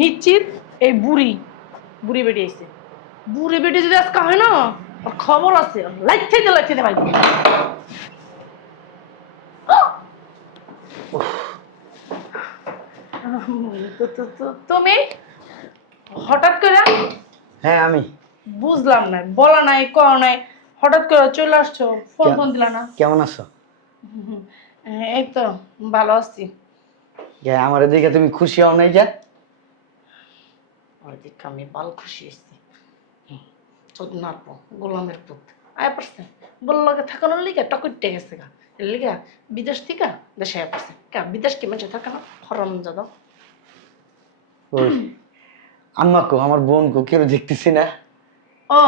নিশ্চিত এই বুড়ি বুড়ি বেটি আইছে। বুড়ি বেটি যদি আজকে হয় না, ওর খবর আছে, লাইতে ভাই। তুমি হঠাৎ করে? হ্যাঁ আমি। বুঝলাম না, বলা নাই কও নাই, হঠাৎ করে চলে আসছো, ফোন ফোন দিলা না। কেমন আছো? এই তো ভালো আছি। আমার দিকে তুমি খুশি হও নাই? যা ওই দিকে আমি ভালো খুশি হয়েছি। চোদ নাড়বো গোলামের পুত আয় পড়ছে, গোল্লাকে থাকানোর লিগে টকুইটে গেছে গা, এর লিগে বিদেশ থেকে দেশে আয় পড়ছে। বিদেশ কি মানুষ থাকে না? হরম যাদা। ওই আম্মা কো, আমার বোন কো, কেউ দেখতেছি না। ও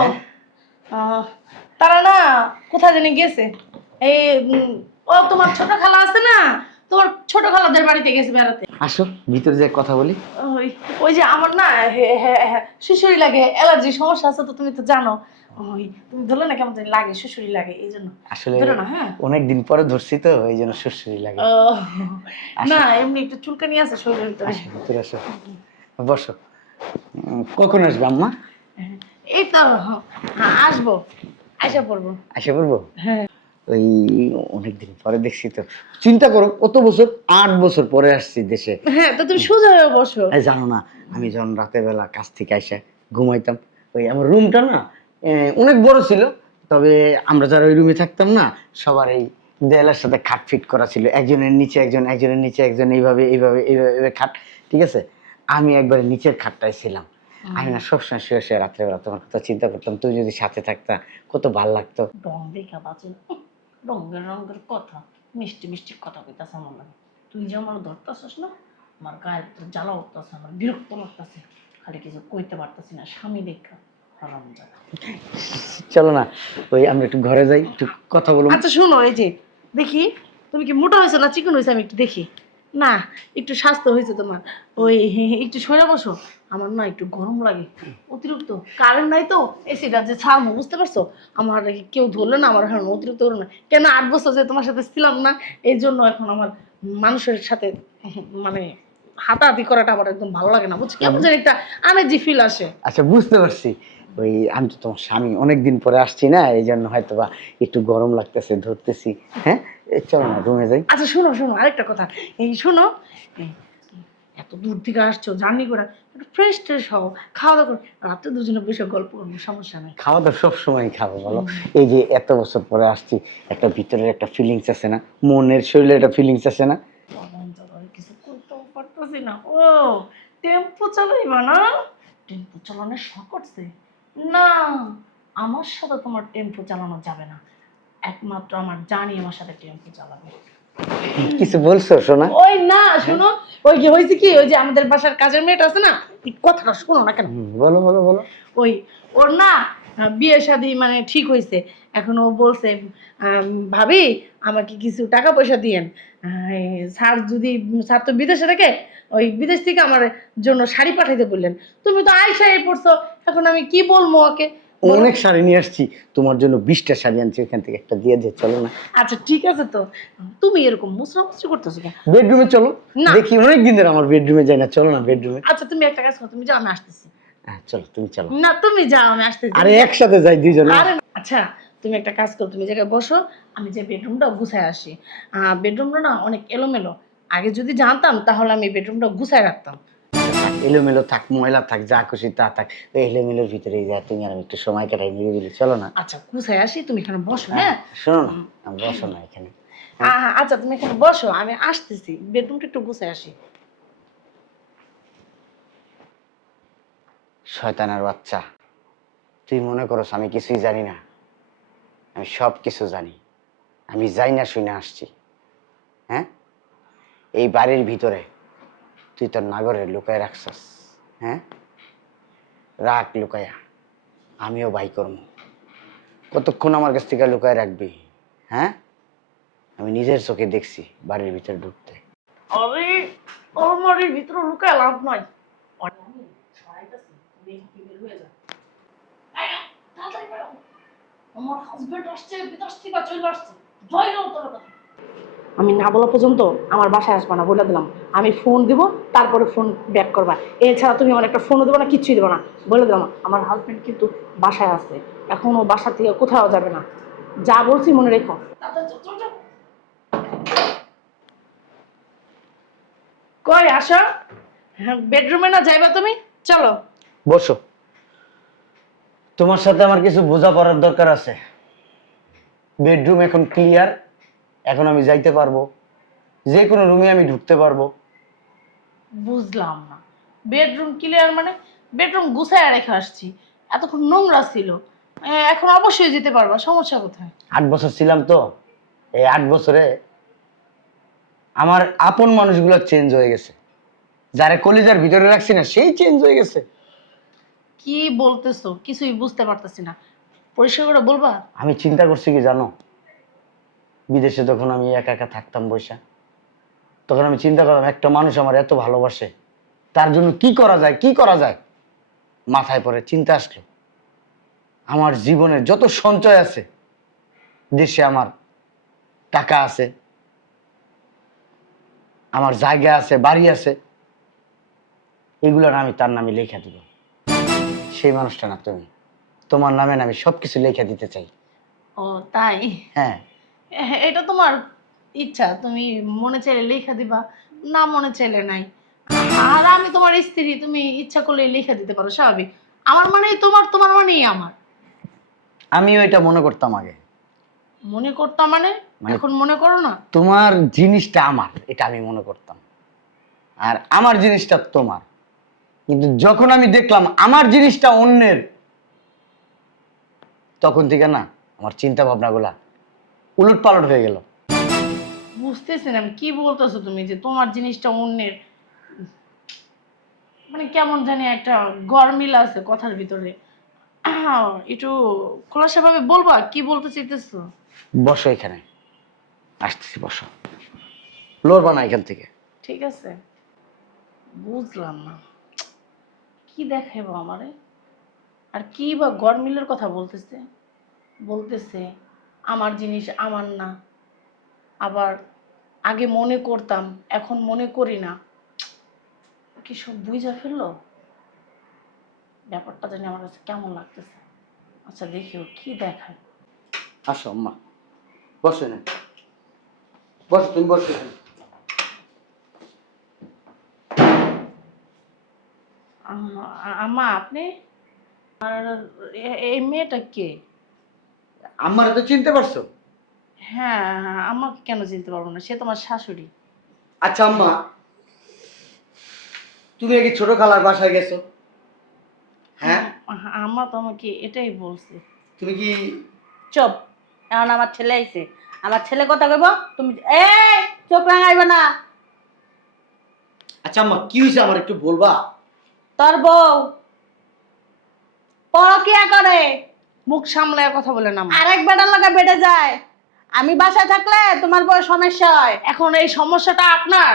তারা না কোথায় জানি গেছে। এই ও তোমার ছোট খালা আছে না, তোমার ছোট খালাদের বাড়িতে গেছে বেড়াতে। আসো ভিতরে যে কথা বলি। ওই ওই যে আমার না শিশুরি লাগে, অ্যালার্জি সমস্যা আছে তো, তুমি তো জানো। ওই তুমি ধরলে না কেমন জানি লাগে, শিশুরি লাগে, এই জন্য আসলে ধরো না। হ্যাঁ অনেকদিন পরে ধরছি তো, এই জন্য সুরসুরি লাগে। না এমনি একটু চুলকানি আছে শরীরের ভিতরে। আসো ভিতরে আসো, বসো। কখন আসবে আম্মা? এই তো আসবো, আইসা পড়বো। আসে পড়বো? হ্যাঁ ওই অনেকদিন পরে দেখছি তো। চিন্তা করো কত বছর, 8 বছর পরে আসছি দেশে। হ্যাঁ, তো তুমি সোজা হয়ে বসো। জানো না, আমি যখন রাতের বেলা কাজ থেকে আইসা ঘুমাইতাম, ওই আমার রুমটা না অনেক বড় ছিল। তবে আমরা যারা ওই রুমে থাকতাম না, সবার এই দেয়ালের সাথে খাট ফিট করা ছিল, একজনের নিচে একজন, একজনের নিচে একজন, এইভাবে এইভাবে এইভাবে এইভাবে খাট। ঠিক আছে, আমি একবারে নিচের খাটটায় ছিলাম। আমি না সবসময় শুয়ে শুয়ে রাত্রেবেলা তোমার কথা চিন্তা করতাম, তুই যদি সাথে থাকতা কত ভালো লাগতো। রং দেখা বাজে, রঙের রঙের কথা, মিষ্টি মিষ্টি কথা কইতাছে আমার লাগে। তুই যে আমার ধরতেছিস না, আমার গায়ের ভিতরে জ্বালা উঠতেছে, আমার বিরক্ত লাগতেছে, খালি কিছু কইতে পারতেছি না, স্বামী দেখা হারাম জায়গা। চলো না, ওই আমরা একটু ঘরে যাই, একটু কথা বলবো। আচ্ছা শোনো, এই যে দেখি তুমি কি মোটা হয়েছো না চিকন হয়েছে, আমি একটু দেখি। না একটু স্বাস্থ্য হয়েছে তোমার। ওই একটু সরে বসো, আমার না একটু গরম লাগে অতিরিক্ত, কারেন্ট নাই তো, এসিটা যে ছাড়বো বুঝতে পারছো। আমার কেউ ধরলে না, আমার এখন অতিরিক্ত গরম না কেন, 8 বছর যে তোমার সাথে ছিলাম না, এই জন্য এখন আমার মানুষের সাথে মানে হাতাহাতি করাটা আমার একদম ভালো লাগে না, বুঝছি কেমন যেন একটা আমেজি ফিল আসে। আচ্ছা বুঝতে পারছি, ওই আমি তো তোমার স্বামী, অনেকদিন পরে আসছি না, এই জন্য হয়তো বা একটু গরম লাগতেছে, ধরতেছি। হ্যাঁ চলো না রুমে যাই। আচ্ছা শোনো শোনো, আরেকটা কথা, এই শোনো, এই এত দূর থেকে আসছো জার্নি করে, একটু ফ্রেশ ট্রেশ হও, খাওয়া দাওয়া করো, রাতে দুজনে বসে গল্প করবো, সমস্যা নেই। খাওয়া দাওয়া সবসময় খাবো বলো। এই যে এত বছর পরে আসছি, একটা ভিতরের একটা ফিলিংস আছে না, মনের শরীরে একটা ফিলিংস আছে না। কিছু করতেও পারতেছি না। ও টেম্পো চালাইবা না? টেম্পো চালানোর শখ করছে না? আমার সাথে তোমার টেম্পো চালানো যাবে না, একমাত্র আমার জানি আমার সাথে টেম্পো চালাবে। কিছু বলছো শোনা? ওই না শোনো, ওই যে হয়েছে কি, ওই যে আমাদের বাসার কাজের মেয়েটা আছে না, এই কথাটা শোনো না কেন। বলো বলো বলো। ওই ওর না বিয়ে শাদী মানে ঠিক হয়েছে, এখন ও বলছে ভাবি আমাকে কিছু টাকা পয়সা দিয়েন, স্যার যদি, স্যার তো বিদেশে থাকে, ওই বিদেশ থেকে আমার জন্য শাড়ি পাঠাইতে বললেন। তুমি তো আইসাই পড়ছো, এখন আমি কি বলবো ওকে? অনেক শাড়ি নিয়ে আসছি তোমার জন্য, 20টা শাড়ি আনছি, ওখান থেকে একটা দিয়ে দে, চলো না। আচ্ছা ঠিক আছে, তো তুমি এরকম মুসরামুসরি করতেছো কেন? বেডরুমে চলো। না দেখি অনেক দিন ধরে আমার বেডরুমে যাই না, চলো না বেডরুমে। আচ্ছা তুমি একটা কাজ করো, তুমি যাও আমি আসতেছি। হ্যাঁ চলো, তুমি চলো। না তুমি যাও আমি আসতেছি। আরে একসাথে যাই দুইজন। আরে আচ্ছা তুমি একটা কাজ করো, তুমি জায়গায় বসো, আমি যে বেডরুমটা গুছায় আসি। বেডরুমটা না অনেক এলোমেলো, আগে যদি জানতাম তাহলে আমি বেডরুমটা গুছায় রাখতাম। এলোমেলো থাক, ময়লা থাক, যা খুশি তা থাক, ওই এলোমেলোর ভিতরে যা, তুমি আর আমি একটু সময় কাটাই নিরিবিলি, চলো না। আচ্ছা গুছায় আসি, তুমি এখানে বসো। হ্যাঁ শোনো না, বসো না এখানে। আচ্ছা তুমি এখানে বসো, আমি আসতেছি, বেডরুমটা একটু গুছায় আসি। শয়তানের বাচ্চা, তুই মনে করস আমি কিছুই জানি না? আমি সব কিছু জানি। আমি যাই না শুনে আসছি। হ্যাঁ, এই বাড়ির ভিতরে তুই তোর নাগরে লুকায় রাখছস। হ্যাঁ, রাখ লুকায়া, আমিও বাই করব। কতক্ষণ আমার কাছ থেকে লুকায় রাখবি? হ্যাঁ, আমি নিজের চোখে দেখছি বাড়ির ভিতরে ঢুকতে। আরে আলমারির ভিতরে লুকায় লাভ নাই, আমি সরাইতাছি, তুমি বের হয়ে যাও। তাড়াতাড়ি বেরো, আমার হাজবেন্ড আসছে বিদেশ থেকে চলে আসছে, জয় হোক তোর কথা। আমি না বলা পর্যন্ত আমার বাসায় আসবা না, বলে দিলাম। আমি ফোন দিব, তারপরে ফোন ব্যাক করবা। এছাড়া তুমি আমার একটা ফোনও দেবো না, কিচ্ছুই দেবো না, বলে দিলাম। আমার হাজবেন্ড কিন্তু বাসায় আছে, এখন ও বাসা থেকে কোথাও যাবে না। যা বলছি মনে রেখো। কই আসো, বেডরুমে না যাইবা তুমি? চলো। বসো, তোমার সাথে আমার কিছু বোঝাপড়ার দরকার আছে। বেডরুম এখন ক্লিয়ার, এখন আমি যাইতে পারবো, যে কোনো রুমে আমি ঢুকতে পারবো। বুঝলাম না, বেডরুম ক্লিয়ার মানে? বেডরুম গুছায় রেখে আসছি, এতক্ষণ নোংরা ছিল। এখন অবশ্যই যেতে পারবা, সমস্যা কোথায়? 8 বছর ছিলাম তো, এই 8 বছরে আমার আপন মানুষগুলো চেঞ্জ হয়ে গেছে, যারা কলিজার ভিতরে রাখছি না সেই চেঞ্জ হয়ে গেছে। কি বলতেছো? কিছুই বুঝতে পারতেছি না, পরিষ্কার করে বলবা। আমি চিন্তা করছি কি জানো, বিদেশে তখন আমি একা একা থাকতাম বৈশা, তখন আমি চিন্তা করলাম একটা মানুষ আমার এত ভালোবাসে, তার জন্য কি করা যায় কি করা যায়। মাথায় পড়ে চিন্তা আসলো, আমার জীবনের যত সঞ্চয় আছে, দেশে আমার টাকা আছে, আমার জায়গা আছে, বাড়ি আছে, এগুলো আমি তার নামে লেখা দিব। সেই মানুষটা না তুমি, তোমার নামে না আমি সবকিছু লেখা দিতে চাই। ও তাই? হ্যাঁ। এটা তোমার ইচ্ছা, তুমি মনে চাইলে লেখা দিবা, না মনে চাইলে নাই। আর আমি তোমার স্ত্রী, তুমি ইচ্ছা করলে লেখা দিতে পারো, স্বাভাবিক। আমার মানেই তোমার, তোমার মানেই আমার। আমিও এটা মনে করতাম আগে। মনে করতাম মানে? এখন মনে করো না? তোমার জিনিসটা আমার, এটা আমি মনে করতাম, আর আমার জিনিসটা তোমার। কিন্তু যখন আমি দেখলাম আমার জিনিসটা অন্যের, তখন থেকে না আমার চিন্তা ভাবনাগুলা উলট পালট হয়ে গেল। বুঝতেছি না আমি কি বলতেছো তুমি, যে তোমার জিনিসটা অন্যের। মানে কেমন জানি একটা গরমিল আছে কথার ভিতরে। একটু খোলাসা ভাবে বলবা কি বলতে চাইতেছো? বসো এখানে, আসতেছি, বসো, লড়বা না এখান থেকে। ঠিক আছে, বুঝলাম না কি দেখাইবো আমারে, আর কি বা গরমিলের কথা বলতেছে। বলতেছে আমার জিনিস আমার না, আবার আগে মনে করতাম এখন মনে করি না। কি সব বুঝা ফেললো? ব্যাপারটা জানি আমার কাছে কেমন লাগতেছে। আচ্ছা দেখিও কি দেখায়। আসো আম্মা, বসো না, বসো, তুমি বসো এখানে। আম্মা আপনি? আর এই মেয়েটা কে? আম্মার তো চিনতে পারছো? হ্যাঁ, আমাকে কেন চিনতে পারবো না, সে তোমার শাশুড়ি। আচ্ছা আম্মা, তুমি কি ছোট খালার বাসায় গেছো? হ্যাঁ। আম্মা তো আমাকে এটাই বলছে। তুমি কি? চুপ। এখন আমার ছেলে আইছে, আমার ছেলে কথা কইব, তুমি এই চোখ রাঙাইবে না। আচ্ছা আম্মা, কি হয়েছে আমার একটু বলবা? তোর বউ পরকিয়া করে, মুখ সামলায় কথা বলে না। আরেক বেটার লগে বেড়ে যায়। আমি বাসায় থাকলে তোমার বউ সমস্যা হয়। এখন এই সমস্যাটা আপনার,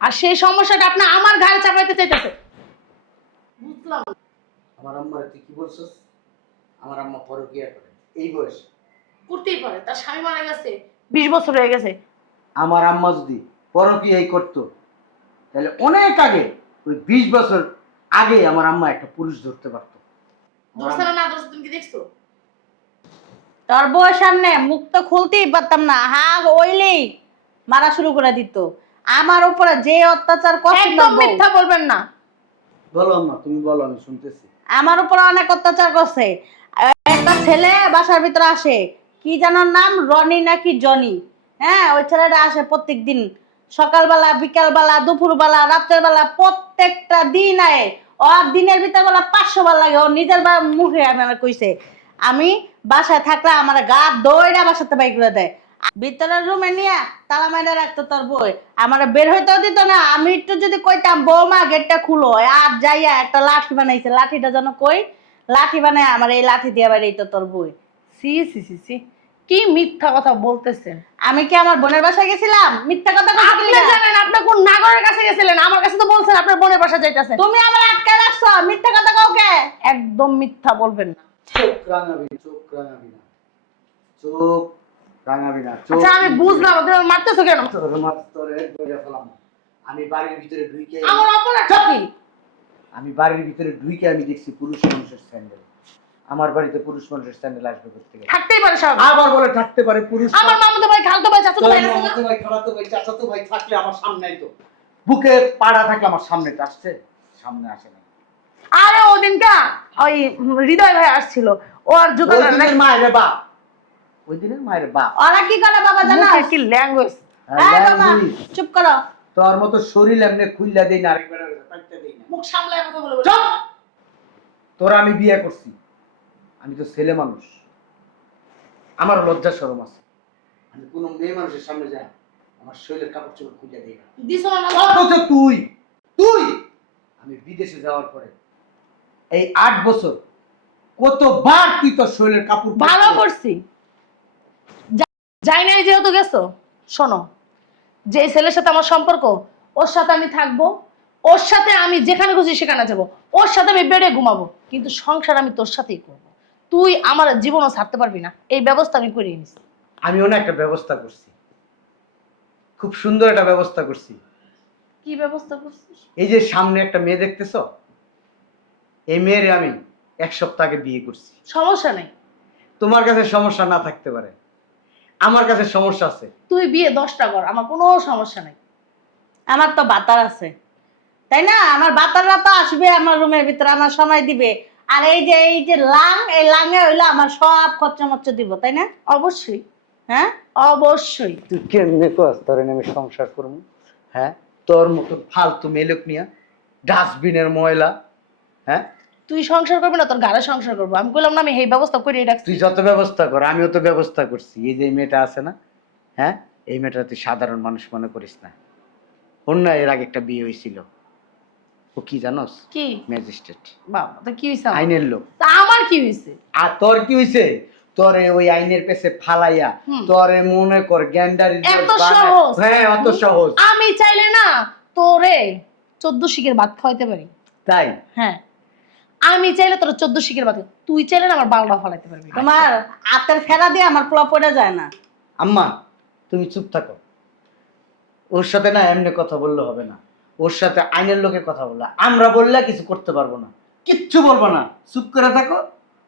আর সেই সমস্যাটা আপনি আমার ঘাড়ে চাপাইতে চাইতেছে। বুঝলাম। আমার আম্মার তুই কি বলছস? আমার আম্মা পরকিয়া করে এই বয়স? করতেই পারে, তার স্বামী মারা গেছে, 20 বছর হয়ে গেছে। আমার আম্মা যদি পরকিয়াই করতো, তাহলে অনেক আগে, ওই 20 বছর আগে আমার আম্মা একটা পুরুষ ধরতে পারতো। ধরছে না, না ধরছে তুমি কি দেখছো? তোর বউয়ের সামনে মুখ তো খুলতেই পারতাম না, হা ওইলেই মারা শুরু করে দিত। আমার উপরে যে অত্যাচার করছে একদম তোর বউ, মিথ্যা বলবেন না। বলো আম্মা, তুমি বলো, আমি শুনতেছি। আমার উপরে অনেক অত্যাচার করছে। একটা ছেলে বাসার ভিতরে আসে, কি যেন নাম, রনি নাকি জনি। হ্যাঁ, ওই ছেলেটা আসে প্রত্যেক দিন, সকালবেলা বিকালবেলা দুপুরবেলা রাত্রের বেলা প্রত্যেকটা দিন আয়। ওর দিনের ভিতর বেলা 500 বার লাগে, ও নিজের মুখে আমার কইছে। আমি বাসায় থাকলে আমার গা দৌড়া বাসাতে বাইক করে দেয়, ভিতরের রুমে নিয়ে তালা মাইরা রাখতো তোর বই। আমার বের হইতেও দিত না। আমি একটু যদি কইতাম বৌমা গেটটা খুলো, আর যাইয়া একটা লাঠি বানাইছে, লাঠিটা যেন কই, লাঠি বানায় আমার এই লাঠি দিয়ে বাড়িতো তোর বই। সি সি সি সি, কি মিথ্যা কথা বলতেছেন? আমি কি আমার বোনের বাসায় গেছিলাম? মিথ্যা কথা কইছি আপনি কি লিগা? জানেন আপনি কোন নাগরের কাছে গেছিলেন? আমার কাছে তো বলছেন আপনার বোনের বাসা যাইতাছেন। তুমি আমার আটকায় রাখছো, মিথ্যা কথা কাউকে। একদম মিথ্যা বলবেন না। চোখ রাঙাবি, চোখ রাঙাবি না, চোখ রাঙাবি না। আচ্ছা আমি বুঝলাম, তুমি আমাকে মারতেছো কেন? আমি বাড়ির ভিতরে ঢুকে আমার অপরাধ কি? আমি দেখছি পুরুষ মানুষের স্যান্ডেল। আমার বাড়িতে পুরুষ মানুষের স্যান্ডেল আসবে কোথা থেকে? থাকতেই পারে সব। আবার বলে থাকতে পারে পুরুষ। আমার মামাতো ভাই, খালাতো ভাই, চাচাতো ভাই আছে না? মামাতো ভাই, খালাতো ভাই, চাচাতো ভাই থাকলে আমার সামনে আইতো। বুকে পাড়া থাকলে আমার সামনে আসছে, সামনে আসে না। আরে ওদিনকা ওই হৃদয় ভাই আসছিল, ওর জুতাটা ওই দিনের মায়ের বাপ, ওই দিনের মায়ের বাপ। ওরা কি করে বাবা জানো? মুখে কি ল্যাঙ্গুয়েজ! এই বাবা চুপ করো। তোর মতো শরীর এমনি খুইলা দেই না, আরেকবার পাইতে দেই না। মুখ সামলায় কথা বলে। চুপ! তোরা আমি বিয়ে করছি, আমি তো ছেলে মানুষ, আমার লজ্জা শরম আছে। আমি কোনো মেয়ে মানুষের সামনে যাই আমার শরীরের কাপড় চোপড় খুইলা দেই না। দিছো না? অথচ তুই তুই আমি বিদেশে যাওয়ার পরে এই 8 বছর কতবার তুই তোর শরীরের কাপড় ভালো করছি। যাই নাই যেহেতু গেছো, শোনো, যে ছেলের সাথে আমার সম্পর্ক, ওর সাথে আমি থাকবো, ওর সাথে আমি যেখানে খুশি সেখানে যাবো, ওর সাথে আমি বেডে ঘুমাবো, কিন্তু সংসার আমি তোর সাথেই করবো। তুই আমার জীবনও ছাড়তে পারবি না, এই ব্যবস্থা আমি করে নিছি। আমিও না একটা ব্যবস্থা করছি, খুব সুন্দর একটা ব্যবস্থা করছি। কি ব্যবস্থা করছিস? এই যে সামনে একটা মেয়ে দেখতেছো, এই মেয়েরে আমি 1 সপ্তাহ আগে বিয়ে করছি। সমস্যা নেই, তোমার কাছে সমস্যা না থাকতে পারে, আমার কাছে সমস্যা আছে। তুই বিয়ে 10টা কর, আমার কোনো সমস্যা নেই। আমার তো বাতার আছে, তাই না? আমার বাতাররা তো আসবে আমার রুমের ভিতরে, আমার সময় দিবে। আর এই যে লাং, এই লাঙে হইলো আমার সব খরচা মরচা দিব, তাই না? অবশ্যই, হ্যাঁ অবশ্যই। তুই কেমনে কস তোর আমি সংসার করবো? হ্যাঁ, তোর মতো ফালতু মেলক নিয়া ডাস্টবিনের ময়লা। হ্যাঁ, তুই সংসার করবি না, তোর ঘরে সংসার করবো। আমি বললাম না আমি এই ব্যবস্থা করে রাখছি। তুই যত ব্যবস্থা কর, আমিও তো ব্যবস্থা করছি। এই যে মেয়েটা আছে না, হ্যাঁ, এই মেয়েটা তুই সাধারণ মানুষ মনে করিস না। ওর না এর আগে একটা বিয়ে হয়েছিল, ও কি জানোস? কি? ম্যাজিস্ট্রেট। বাবা, তো কি হয়েছে? আইনের লোক। তা আমার কি হয়েছে? আর তোর কি হয়েছে? তোরে ওই আইনের পেছে ফালাইয়া তোরে মনে কর গ্যান্ডারি। এত সহজ? হ্যাঁ, অত সহজ। আমি চাইলে না তোরে 14 শিকের ভাত খাওয়াইতে পারি। তাই? হ্যাঁ, আমি চাইলে তোর 14 শিকের ভাত, তুই চাইলে না আমার বালটা ফালাইতে পারবি। তোমার হাতের ফেরা দিয়ে আমার পোলা পড়ে যায় না। আম্মা তুমি চুপ থাকো, ওর সাথে না এমনি কথা বললে হবে না, ওর সাথে আইনের লোকে কথা বললা। আমরা বললে কিছু করতে পারবো না, কিচ্ছু বলবো না, চুপ করে থাকো।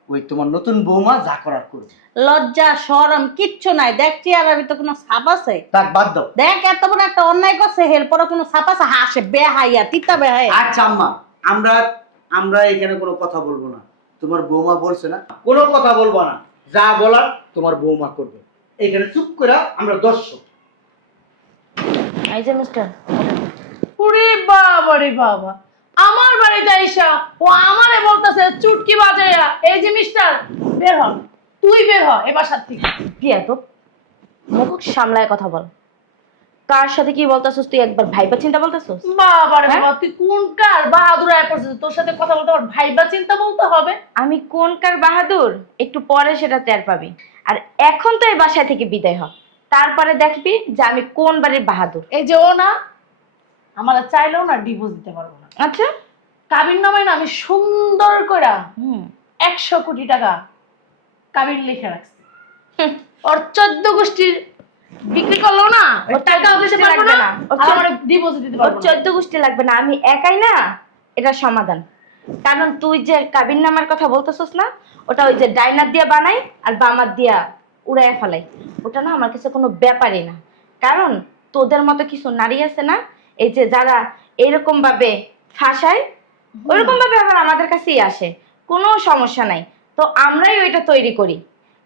ওই তোমার নতুন বৌমা যা করার করবে। লজ্জা শরম কিচ্ছু নাই। দেখছি আর আমি তো কোনো ছাপ আছে? তাক বাদ দাও। দেখ এত বড় একটা অন্যায় করছে, এরপরে কোনো ছাপ আছে? হাসে বেহাইয়া, তিতা বেহাইয়া। আচ্ছা আম্মা, আমরা আমরা এখানে কোনো কথা বলবো না। তোমার বৌমা বলছে না, কোনো কথা বলবো না, যা বলার তোমার বৌমা করবে। এখানে চুপ করে আমরা দর্শক। এই যে মিস্টার, ওরে বাবা রে বাবা, আমার বাড়িতে আইসা ও আমারে বলতেছে চুটকি বাজাইয়া, এই যে মিস্টার বের হ, তুই বের হ এ বাসার থেকে। কি এত মুখ সামলায় কথা বল। কার সাথে কি বলতাছস তুই? একবার ভাইবা চিন্তা বলতাছস? বাবা রে বাবা, তুই কোনকার বাহাদুর আয় পড়ছিস? তোর সাথে কথা বলতে আমার ভাইবা চিন্তা বলতে হবে? আমি কোন কার বাহাদুর একটু পরে সেটা টের পাবি। আর এখন তো এই বাসায় থেকে বিদায় হ, তারপরে দেখবি যে আমি কোন বাড়ির বাহাদুর। এই যে ও না আমার চাইলেও না ডিভোর্স দিতে পারবো না। আচ্ছা, কাবির নামে না আমি সুন্দর করে 100 কোটি টাকা কাবির লিখে রাখছি। ওর 14 গোষ্ঠীর বিক্রি করলো না, ওর টাকা দিতে পারবো না, আমার ডিভোর্স দিতে ওর পারবো না। 14 গোষ্ঠী লাগবে না, আমি একাই না এটা সমাধান। কারণ তুই যে কাবির নামের কথা বলতেছস না, ওটা ওই যে ডাইনার দিয়া বানাই আর বামার দিয়া উড়াইয়া ফেলাই, ওটা না আমার কাছে কোনো ব্যাপারই না। কারণ তোদের মতো কিছু নারী আছে না, এই যে যারা এরকম ভাবে ফাঁসায়, ওইরকম ভাবে আবার আমাদের কাছেই আসে, কোনো সমস্যা নাই। তো আমরাই ওইটা তৈরি করি।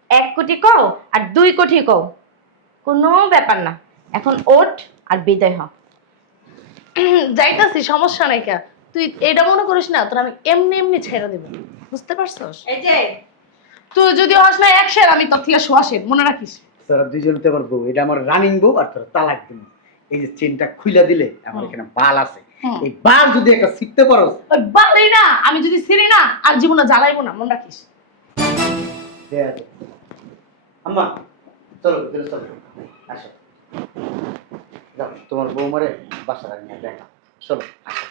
1 কোটি কও আর 2 কোটি কও, কোনো ব্যাপার না। এখন ওঠ আর বিদায় হ। যাইতাছি, সমস্যা নাই। কে তুই এটা মনে করিস না তোর আমি এমনি এমনি ছেড়ে দেবো, বুঝতে পারছস? এই যে তুই যদি হস না 100, আমি তোর থেকে 100 মনে রাখিস। তোরা দুইজন তো আমার বউ, এটা আমার রানিং বউ, আর তোরা তালাক দিবি। এই যে চেনটা খুইলা দিলে আমার এখানে বাল আছে, এই বাল যদি একটা শিখতে পারো, ওই বালেই না আমি যদি ছিড়ি না আর জীবনে জ্বালাইবো না, মনে রাখিস। আম্মা চলো ভিতরে চলো, আসো। যাও তোমার বৌমারে বাসা রাখি দেখা, চলো আসো।